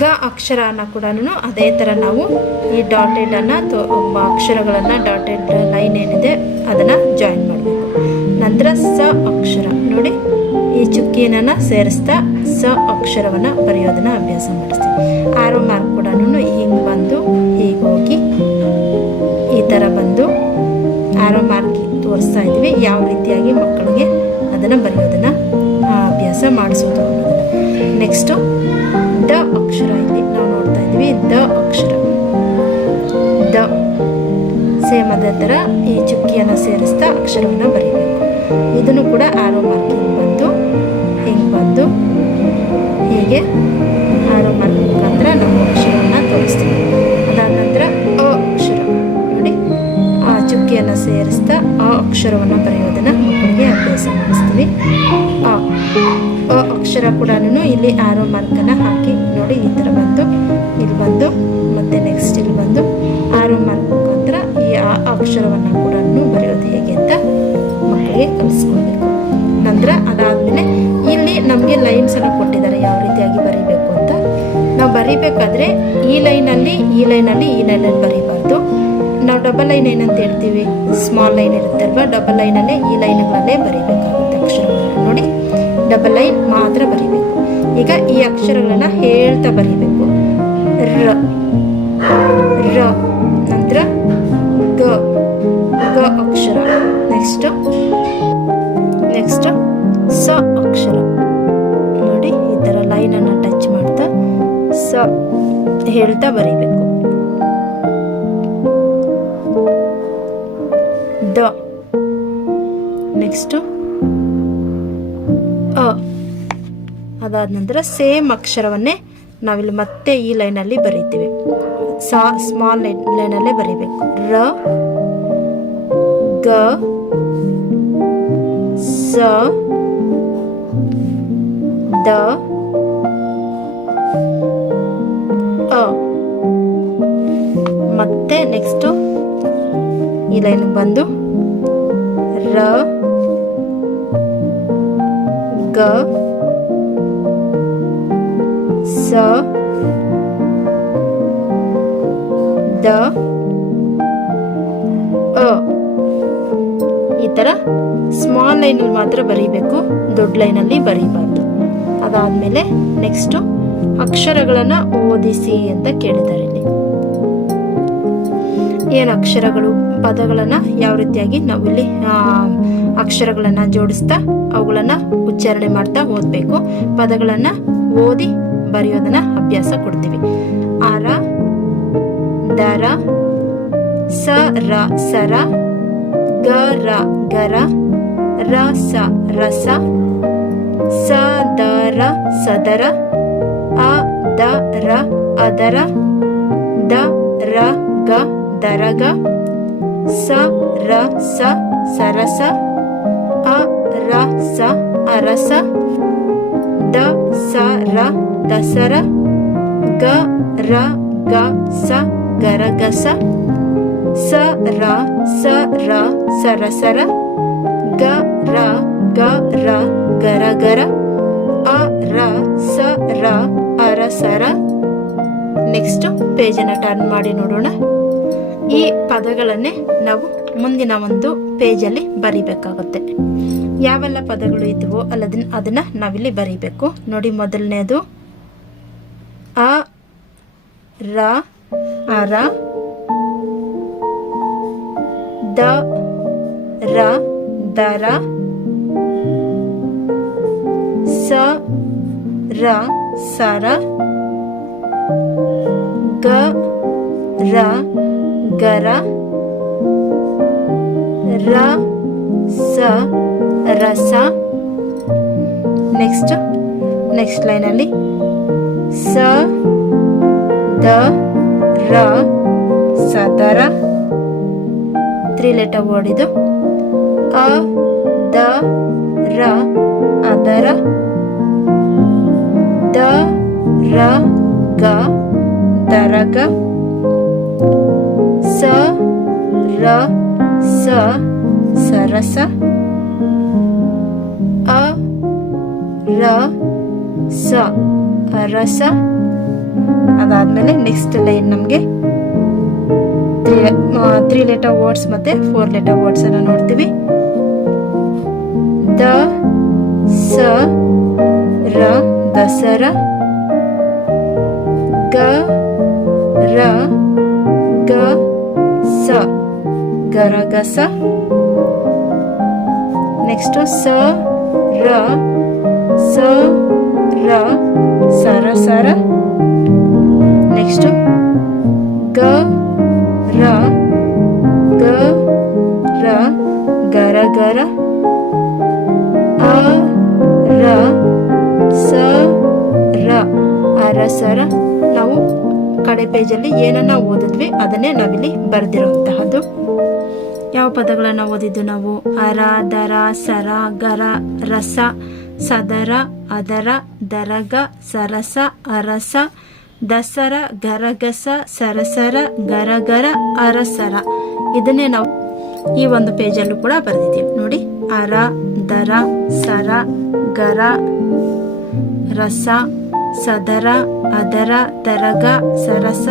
ಗ ಅಕ್ಷರನ ಕೂಡ ಅದೇ ಥರ ನಾವು ಈ ಡಾಟೆಡನ್ನು ಅಕ್ಷರಗಳನ್ನು ಡಾಟೆಡ್ ಲೈನ್ ಏನಿದೆ ಅದನ್ನು ಜಾಯಿನ್ ಮಾಡಬೇಕು. ನಂತರ ಸ ಅಕ್ಷರ ನೋಡಿ, ಈ ಚುಕ್ಕಿಯನ್ನು ಸೇರಿಸ್ತಾ ಸ ಅಕ್ಷರವನ್ನು ಬರೆಯೋದನ್ನು ಅಭ್ಯಾಸ ಮಾಡಿಸ್ತೀವಿ. ಆರೋ ಮಾರ್ಕ್ ಕೂಡ ಹಿಂಗೆ ಬಂದು ಹೀಗೆ ಹೋಗಿ ಈ ಥರ ಬಂದು ಆರೋ ಮಾರ್ಕ್ ತೋರಿಸ್ತಾ ಇದ್ದೀವಿ. ಯಾವ ರೀತಿಯಾಗಿ ಮಕ್ಕಳಿಗೆ ಅದನ್ನು ಬರೆಯೋದನ್ನು ಅಭ್ಯಾಸ ಮಾಡಿಸೋದು ಅನ್ನೋದನ್ನು. ನೆಕ್ಸ್ಟು ದ ಅಕ್ಷರ, ಇಲ್ಲಿ ನಾವು ನೋಡ್ತಾ ಇದ್ದೀವಿ ದ ಅಕ್ಷರ. ದ ಸೇಮ್ ಅದೇ ಥರ ಈ ಚುಕ್ಕಿಯನ್ನು ಸೇರಿಸ್ತಾ ಅಕ್ಷರವನ್ನು ಬರೀಬೇಕು. ಇದನ್ನು ಕೂಡ ಆರೋ ಮಾರ್ಕ್ ಹಿಂಗೆ ಬಂದು ಹೀಗೆ ಆರೋ ಮಾರ್ಕ್ ಮುಖಾಂತರ ನಾವು ಅಕ್ಷರವನ್ನು ತೋರಿಸ್ತೀವಿ. ಅದಾದ ನಂತರ ಅ ಅಕ್ಷರ ನೋಡಿ, ಆ ಚುಕ್ಕಿಯನ್ನು ಸೇರಿಸ್ತಾ ಆ ಅಕ್ಷರವನ್ನು ಬರೆಯೋದನ್ನು ಮಕ್ಕಳಿಗೆ ಅಭ್ಯಾಸ ಮಾಡಿಸ್ತೀವಿ. ಅ ಅಕ್ಷರ ಕೂಡ ಇಲ್ಲಿ ಆರೋ ಮಾರ್ಕನ್ನು ಹಾಕಿ ನೋಡಿ ಈ ಥರ ಬಂದು ಇಲ್ಲಿ ಬಂದು ಮತ್ತು ನೆಕ್ಸ್ಟ್ ಇಲ್ಲಿ ಬಂದು ಆರೋ ಮಾರ್ಕ್ ಮುಖಾಂತರ ಈ ಆ ಅಕ್ಷರವನ್ನು ಕೂಡ ಬರೆಯೋದು ಹೇಗೆ ಅಂತ ಮಕ್ಕಳಿಗೆ ಕಲಿಸ್ಕೊಳ್ಬೇಕು. ನಂತರ ಅದಾದಮೇಲೆ ಇಲ್ಲಿ ನಮಗೆ ಲೈನ್ಸನ್ನು ಕೊಟ್ಟಿದ್ದಾರೆ ಯಾವ ರೀತಿಯಾಗಿ ಬರೀಬೇಕು ಅಂತ. ನಾವು ಬರೀಬೇಕಾದ್ರೆ ಈ ಲೈನಲ್ಲಿ ಬರೀಬಾರ್ದು. ನಾವು ಡಬಲ್ ಲೈನ್ ಏನಂತ ಹೇಳ್ತೀವಿ, ಸ್ಮಾಲ್ ಲೈನ್ ಇರುತ್ತೆ ಅಲ್ವಾ, ಡಬಲ್ ಲೈನಲ್ಲೇ ಈ ಲೈನ್ಗಳಲ್ಲೇ ಬರೀಬೇಕಾಗುತ್ತೆ ಅಕ್ಷರಗಳನ್ನು. ನೋಡಿ ಡಬಲ್ ಲೈನ್ ಮಾತ್ರ ಬರೀಬೇಕು. ಈಗ ಈ ಅಕ್ಷರಗಳನ್ನು ಹೇಳ್ತಾ ಬರೀಬೇಕು. ರ ರ ನಂತರ ಗ ಗ ಅಕ್ಷರ, ನೆಕ್ಸ್ಟ್ ಸ ಅಕ್ಷರ ನೋಡಿ ಈ ಥರ ಲೈನನ್ನು ಟಚ್ ಮಾಡ್ತಾ ಸ ಹೇಳ್ತಾ ಬರೀಬೇಕು. ದ ನೆಕ್ಸ್ಟು ಅ. ಅದಾದ ನಂತರ ಸೇಮ್ ಅಕ್ಷರವನ್ನೇ ನಾವಿಲ್ಲಿ ಮತ್ತೆ ಈ ಲೈನಲ್ಲಿ ಬರೀತೀವಿ. ಸ್ಮಾಲ್ ಲೈನಲ್ಲೇ ಬರೀಬೇಕು. ರ ಗ ಸ ದ ಅ. ಮತ್ತೆ ನೆಕ್ಸ್ಟು ಈ ಲೈನ್ಗೆ ಬಂದು ರ ಗ ಸ ದ ಅ. ಈ ಥರ ಸ್ಮಾಲ್ ಲೈನಲ್ಲಿ ಮಾತ್ರ ಬರೀಬೇಕು, ದೊಡ್ಡ ಲೈನಲ್ಲಿ ಬರೀಬಾರ್ದು. ಅದಾದಮೇಲೆ ನೆಕ್ಸ್ಟು ಅಕ್ಷರಗಳನ್ನು ಓದಿಸಿ ಅಂತ ಕೇಳಿದ್ದಾರೆ. ಇಲ್ಲಿ ಏನು ಅಕ್ಷರಗಳು, ಪದಗಳನ್ನು ಯಾವ ರೀತಿಯಾಗಿ ನಾವಿಲ್ಲಿ ಅಕ್ಷರಗಳನ್ನು ಜೋಡಿಸ್ತಾ ಅವುಗಳನ್ನು ಉಚ್ಚಾರಣೆ ಮಾಡ್ತಾ ಓದಬೇಕು. ಪದಗಳನ್ನು ಓದಿ ಬರೆಯೋದನ್ನ ಅಭ್ಯಾಸ ಕೊಡ್ತೀವಿ. ಅರ ದರ, ಸ ರ ಸರ, ಗ ರ ಗರ, ರ ಸ ರಸ, ಸ ದ ರ ಸದರ, ಅ ದ ರ ಅದರ, ದ ರ ಗ ದರಗ, ಸ ರ ಸ ಸರಸ, ಅ ರ ಸ ಅರಸ, ದ ಸ ರ ದಸರ, ಗ ರ ಗ ಸ ಗರಗಸ, ಸ ರ ಸ ರ ಸರಸರ, ಗ ರ ಗ ರ ಗರಗರ, ಅ ರ ಸ ರ ಅರಸರ. ನೆಕ್ಸ್ಟ್ ಪೇಜನ್ನು ಟರ್ನ್ ಮಾಡಿ ನೋಡೋಣ. ಈ ಪದಗಳನ್ನೇ ನಾವು ಮುಂದಿನ ಒಂದು ಪೇಜಲ್ಲಿ ಬರಿಬೇಕಾಗುತ್ತೆ. ಯಾವೆಲ್ಲ ಪದಗಳು ಇದ್ವೋ ಅದನ್ನ ನಾವಿಲ್ಲಿ ಬರಿಬೇಕು. ನೋಡಿ, ಮೊದಲನೇದು ಅ ರ ಅರ, ದ ರ ದರ, ಸ ರ ಸರ, ಗ ರ ಗರ, ರ ಸ ರಸ. ನೆಕ್ಸ್ಟ್ ಲೈನಲ್ಲಿ ಸ ದ ರ ಸದರ, 3 letter ವರ್ಡ್ ಇದು. ಅ ದ ರ ಅದರ, ದ ರ ಗ ದರಗ, ಸ ರ ಸ ಸರಸ, ಅ ರ ಸ ಅರಸ, ಅದಾದಮೇಲೆ ನೆಕ್ಸ್ಟ್ ಲೈನ್ ನಮಗೆ 3 ಲೆಟರ್ ವರ್ಡ್ಸ್ ಮತ್ತು 4 ಲೆಟರ್ ವರ್ಡ್ಸನ್ನು ನೋಡ್ತೀವಿ. ದ ಸ ರ ದಸರ, ಗ ರ ಗ ಸ ಗರಗಸ. ನೆಕ್ಸ್ಟ್ ಸ ರ ಸರ ಸರ. ನೆಕ್ಸ್ಟ್ ಗ ರ ಗರ ಗರ. ಅ ರ ಸ ರ ಅರಸರ. ನಾವು ಕಡೆ ಪೇಜಲ್ಲಿ ಏನನ್ನ ಓದಿದ್ವಿ ಅದನ್ನೇ ನಾವಿಲ್ಲಿ ಬರೆದಿರುವಂತಹದ್ದು. ಯಾವ ಪದಗಳನ್ನು ಓದಿದ್ದು ನಾವು? ಅರ, ದರ, ಸರ, ಗರ, ರಸ, ಸದರ, ಅದರ, ದರಗ, ಸರಸ, ಅರಸ, ದಸರ, ಗರಗಸ, ಸರಸರ, ಗರಗರ, ಅರಸರ. ಇದನ್ನೇ ನಾವು ಈ ಒಂದು ಪೇಜಲ್ಲೂ ಕೂಡ ಬರೆದಿದ್ದೀವಿ ನೋಡಿ. ಅರ, ದರ, ಸರ, ಗರ, ರಸ, ಸದರ, ಅದರ, ದರಗ, ಸರಸ,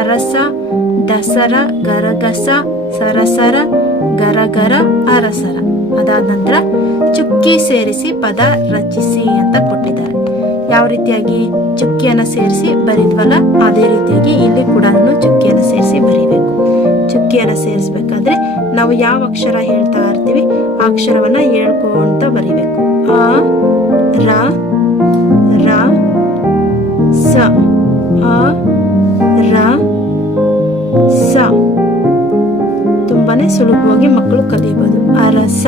ಅರಸ, ದಸರ, ಗರಗಸ, ಸರಸರ, ಗರಗರ, ಅರಸರ. ಅದಾದ ನಂತರ ಚುಕ್ಕಿ ಸೇರಿಸಿ ಪದ ರಚಿಸಿ ಅಂತ ಕೊಟ್ಟಿದ್ದಾರೆ. ಯಾವ ರೀತಿಯಾಗಿ ಚುಕ್ಕಿಯನ್ನು ಸೇರಿಸಿ ಬರಿದ್ವಲ್ಲ ಅದೇ ರೀತಿಯಾಗಿ ಇಲ್ಲಿ ಕೂಡ ಚುಕ್ಕಿಯನ್ನು ಸೇರಿಸಿ ಬರಿಬೇಕು. ಚುಕ್ಕಿಯನ್ನು ಸೇರಿಸಬೇಕಾದ್ರೆ ನಾವು ಯಾವ ಅಕ್ಷರ ಹೇಳ್ತಾ ಇರ್ತೀವಿ ಆ ಅಕ್ಷರವನ್ನ ಹೇಳ್ಕೊಂತ ಬರಿಬೇಕು. ಅ ರ ರ ಸ, ಅ ರ ಸ. ತುಂಬಾನೇ ಸುಲಭವಾಗಿ ಮಕ್ಕಳು ಕಲಿಯಬಹುದು. ಅರಸ.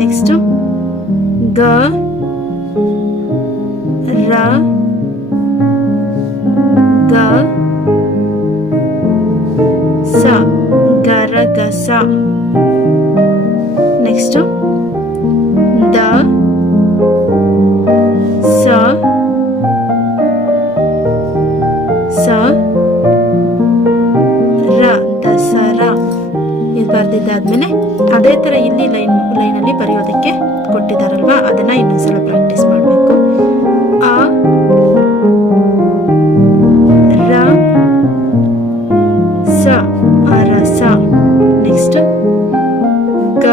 ನೆಕ್ಸ್ಟ್ ಗ ರ ಗ ಸ ಗರಗಸ. ನೆಕ್ಸ್ಟ್ ದ ಸ ರ ದಸರ. ಇದು ಬರ್ದಿದ್ದಾದ್ಮೇಲೆ ಅದೇ ತರ ಇಲ್ಲಿ ಲೈನಲ್ಲಿ ಬರೆಯೋದಕ್ಕೆ ಕೊಟ್ಟಿದ್ದಾರಲ್ವಾ ಅದನ್ನ ಇನ್ನೊಂದ್ಸಲ ಪ್ರಾಕ್ಟೀಸ್ ಮಾಡಬೇಕು. ಅ ರ ಸ ಅರಸ. ನೆಕ್ಸ್ಟ್ ಗ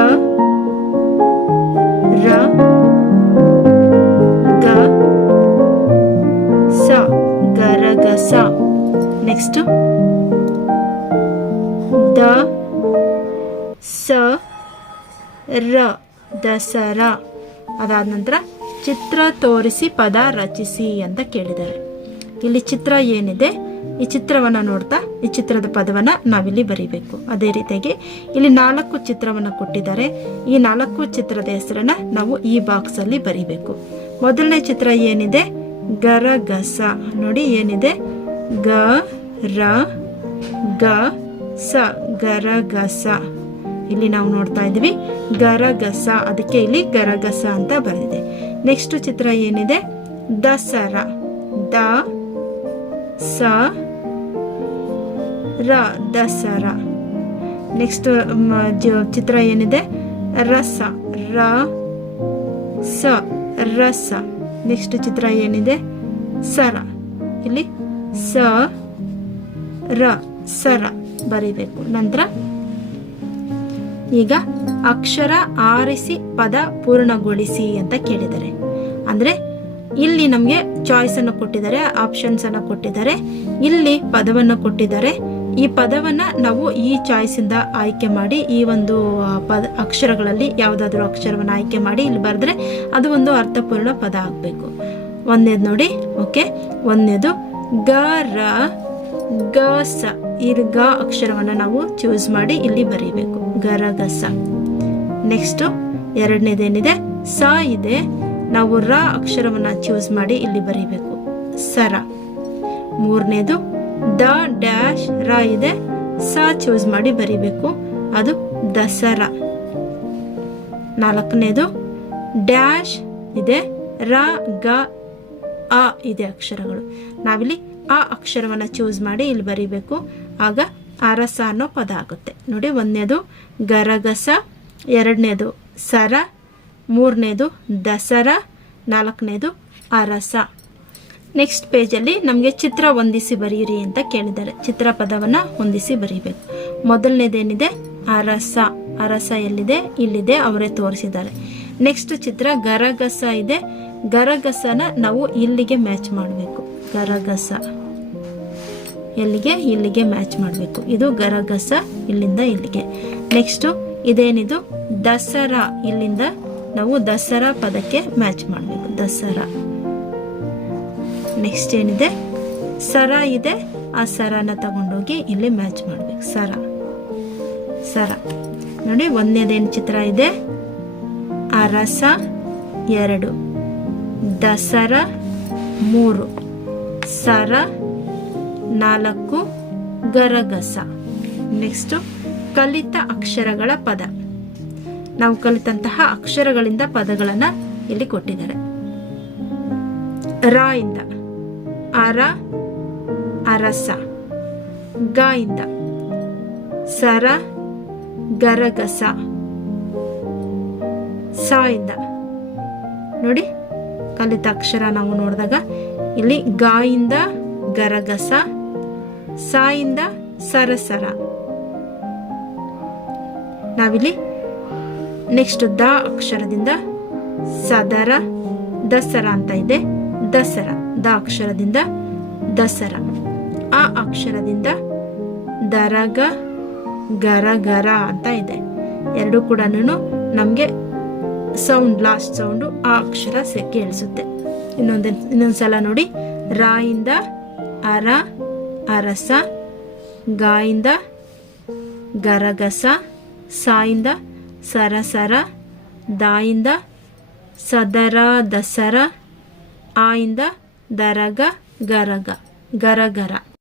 ರ ಗ ಸ ಗರಗಸ. ನೆಕ್ಸ್ಟ್ ದ ಸ ರ ದಸರ. ಅದಾದ ನಂತರ ಚಿತ್ರ ತೋರಿಸಿ ಪದ ರಚಿಸಿ ಅಂತ ಕೇಳಿದ್ದಾರೆ. ಇಲ್ಲಿ ಚಿತ್ರ ಏನಿದೆ ಈ ಚಿತ್ರವನ್ನು ನೋಡ್ತಾ ಈ ಚಿತ್ರದ ಪದವನ್ನು ನಾವಿಲ್ಲಿ ಬರಿಬೇಕು. ಅದೇ ರೀತಿಯಾಗಿ ಇಲ್ಲಿ 4 ಚಿತ್ರವನ್ನು ಕೊಟ್ಟಿದ್ದಾರೆ. ಈ 4 ಚಿತ್ರದ ಹೆಸರನ್ನ ನಾವು ಈ ಬಾಕ್ಸ್ ಅಲ್ಲಿ ಬರಿಬೇಕು. ಮೊದಲನೇ ಚಿತ್ರ ಏನಿದೆ ಗರಗಸ. ನೋಡಿ ಏನಿದೆ ಗ ರ ಗ ಸ ಗರಗಸ. ಇಲ್ಲಿ ನಾವು ನೋಡ್ತಾ ಇದ್ವಿ ಗರಗಸ, ಅದಕ್ಕೆ ಇಲ್ಲಿ ಗರಗಸ ಅಂತ ಬರೆದಿದೆ. ನೆಕ್ಸ್ಟ್ ಚಿತ್ರ ಏನಿದೆ ದಸರ. ದ ಸ ರ ದಸರ. ನೆಕ್ಸ್ಟ್ ಚಿತ್ರ ಏನಿದೆ ರಸ. ರ ಸ ರಸ. ನೆಕ್ಸ್ಟ್ ಚಿತ್ರ ಏನಿದೆ ಸರ. ಇಲ್ಲಿ ಸ ರ ಸರ ಬರಿಬೇಕು. ನಂತರ ಈಗ ಅಕ್ಷರ ಆರಿಸಿ ಪದ ಪೂರ್ಣಗೊಳಿಸಿ ಅಂತ ಕೇಳಿದ್ದಾರೆ. ಅಂದ್ರೆ ಇಲ್ಲಿ ನಮಗೆ ಚಾಯ್ಸ್ ಅನ್ನು ಕೊಟ್ಟಿದ್ದಾರೆ, ಆಪ್ಷನ್ಸ್ ಅನ್ನು ಕೊಟ್ಟಿದ್ದಾರೆ, ಇಲ್ಲಿ ಪದವನ್ನು ಕೊಟ್ಟಿದ್ದಾರೆ. ಈ ಪದವನ್ನ ನಾವು ಈ ಚಾಯ್ಸ್ ಇಂದ ಆಯ್ಕೆ ಮಾಡಿ ಈ ಒಂದು ಅಕ್ಷರಗಳಲ್ಲಿ ಯಾವುದಾದ್ರೂ ಅಕ್ಷರವನ್ನು ಆಯ್ಕೆ ಮಾಡಿ ಇಲ್ಲಿ ಬರೆದ್ರೆ ಅದು ಒಂದು ಅರ್ಥಪೂರ್ಣ ಪದ ಆಗಬೇಕು. ಒಂದನೇದು ನೋಡಿ. ಓಕೆ, ಒಂದನೇದು ಗ ರ ಗ ಸ. ಈ ಗ ಅಕ್ಷರವನ್ನು ನಾವು ಚೂಸ್ ಮಾಡಿ ಇಲ್ಲಿ ಬರೀಬೇಕು, ಗರಗಸ. ನೆಕ್ಸ್ಟ್ ಎರಡನೇದೇನಿದೆ ಸ ಇದೆ, ನಾವು ರ ಅಕ್ಷರವನ್ನ ಚೂಸ್ ಮಾಡಿ ಇಲ್ಲಿ ಬರೀಬೇಕು, ಸರ. ಮೂರನೇದು ದ ಡ್ಯಾಶ್ ರ ಇದೆ, ಸ ಚೂಸ್ ಮಾಡಿ ಬರೀಬೇಕು, ಅದು ದಸರ. ನಾಲ್ಕನೇದು ಡ್ಯಾಶ್ ಇದೆ, ರ ಗ ಅ ಇದೆ ಅಕ್ಷರಗಳು, ನಾವಿಲ್ಲಿ ಆ ಅಕ್ಷರವನ್ನ ಚೂಸ್ ಮಾಡಿ ಇಲ್ಲಿ ಬರೀಬೇಕು, ಆಗ ಅರಸ ಅನ್ನೋ ಪದ ಆಗುತ್ತೆ. ನೋಡಿ, ಒಂದನೇದು ಗರಗಸ, ಎರಡನೇದು ಸರ, ಮೂರನೇದು ದಸರ, ನಾಲ್ಕನೇದು ಅರಸ. ನೆಕ್ಸ್ಟ್ ಪೇಜಲ್ಲಿ ನಮಗೆ ಚಿತ್ರ ಹೊಂದಿಸಿ ಬರೆಯಿರಿ ಅಂತ ಕೇಳಿದ್ದಾರೆ. ಚಿತ್ರ ಪದವನ್ನು ಹೊಂದಿಸಿ ಬರೀಬೇಕು. ಮೊದಲನೇದೇನಿದೆ ಅರಸ. ಅರಸ ಎಲ್ಲಿದೆ? ಇಲ್ಲಿದೆ, ಅವರೇ ತೋರಿಸಿದ್ದಾರೆ. ನೆಕ್ಸ್ಟ್ ಚಿತ್ರ ಗರಗಸ ಇದೆ. ಗರಗಸನ ನಾವು ಇಲ್ಲಿಗೆ ಮ್ಯಾಚ್ ಮಾಡಬೇಕು. ಗರಗಸ ಎಲ್ಲಿಗೆ? ಇಲ್ಲಿಗೆ ಮ್ಯಾಚ್ ಮಾಡಬೇಕು. ಇದು ಗರಗಸ, ಇಲ್ಲಿಂದ ಇಲ್ಲಿಗೆ. ನೆಕ್ಸ್ಟು ಇದೇನಿದು? ದಸರಾ. ಇಲ್ಲಿಂದ ನಾವು ದಸರಾ ಪದಕ್ಕೆ ಮ್ಯಾಚ್ ಮಾಡಬೇಕು. ದಸರಾ. ನೆಕ್ಸ್ಟ್ ಏನಿದೆ? ಸರ ಇದೆ. ಆ ಸರನ ತಗೊಂಡೋಗಿ ಇಲ್ಲಿ ಮ್ಯಾಚ್ ಮಾಡಬೇಕು. ಸರ. ಸರ ನೋಡಿ, ಒಂದನೇದೇನು ಚಿತ್ರ ಇದೆ? ಅರಸ 2, ದಸರಾ 3, ಸರ 4, ಗರಗಸ. ನೆಕ್ಸ್ಟು ಕಲಿತ ಅಕ್ಷರಗಳ ಪದ. ನಾವು ಕಲಿತಂತಹ ಅಕ್ಷರಗಳಿಂದ ಪದಗಳನ್ನು ಇಲ್ಲಿ ಕೊಟ್ಟಿದ್ದಾರೆ. ರ ಇಂದ ಅರ, ಅರಸ. ಗ ಇಂದ ಸರ, ಗರಗಸ. ಸ ಇಂದ ನೋಡಿ, ಕಲಿತ ಅಕ್ಷರ ನಾವು ನೋಡಿದಾಗ ಇಲ್ಲಿ ಗ ಇಂದ ಗರಗಸ, ಸ ಇಂದ ಸರಸರ. ನಾವಿಲ್ಲಿ ನೆಕ್ಸ್ಟ್ ದ ಅಕ್ಷರದಿಂದ ಸದರ, ದಸರ ಅಂತ ಇದೆ. ದಸರ. ದ ಅಕ್ಷರದಿಂದ ದಸರ. ಆ ಅಕ್ಷರದಿಂದ ದರಗ, ಗರಗರ ಅಂತ ಇದೆ. ಎರಡು ಕೂಡ ನಮಗೆ ಸೌಂಡ್, ಲಾಸ್ಟ್ ಸೌಂಡು ಆ ಅಕ್ಷರ ಕೇಳಿಸುತ್ತೆ. ಇನ್ನೊಂದ್ಸಲ ನೋಡಿ. ರ ಇಂದ ಅರ, ಅರಸ. ಗ ಇಂದ ಗರಗಸ. ಸ ಇಂದ ಸರಸರ. ದ ಇಂದ ಸದರ, ದಸರ. ಆ ಇಂದ ದರಗ, ಗರಗ, ಗರಗರ.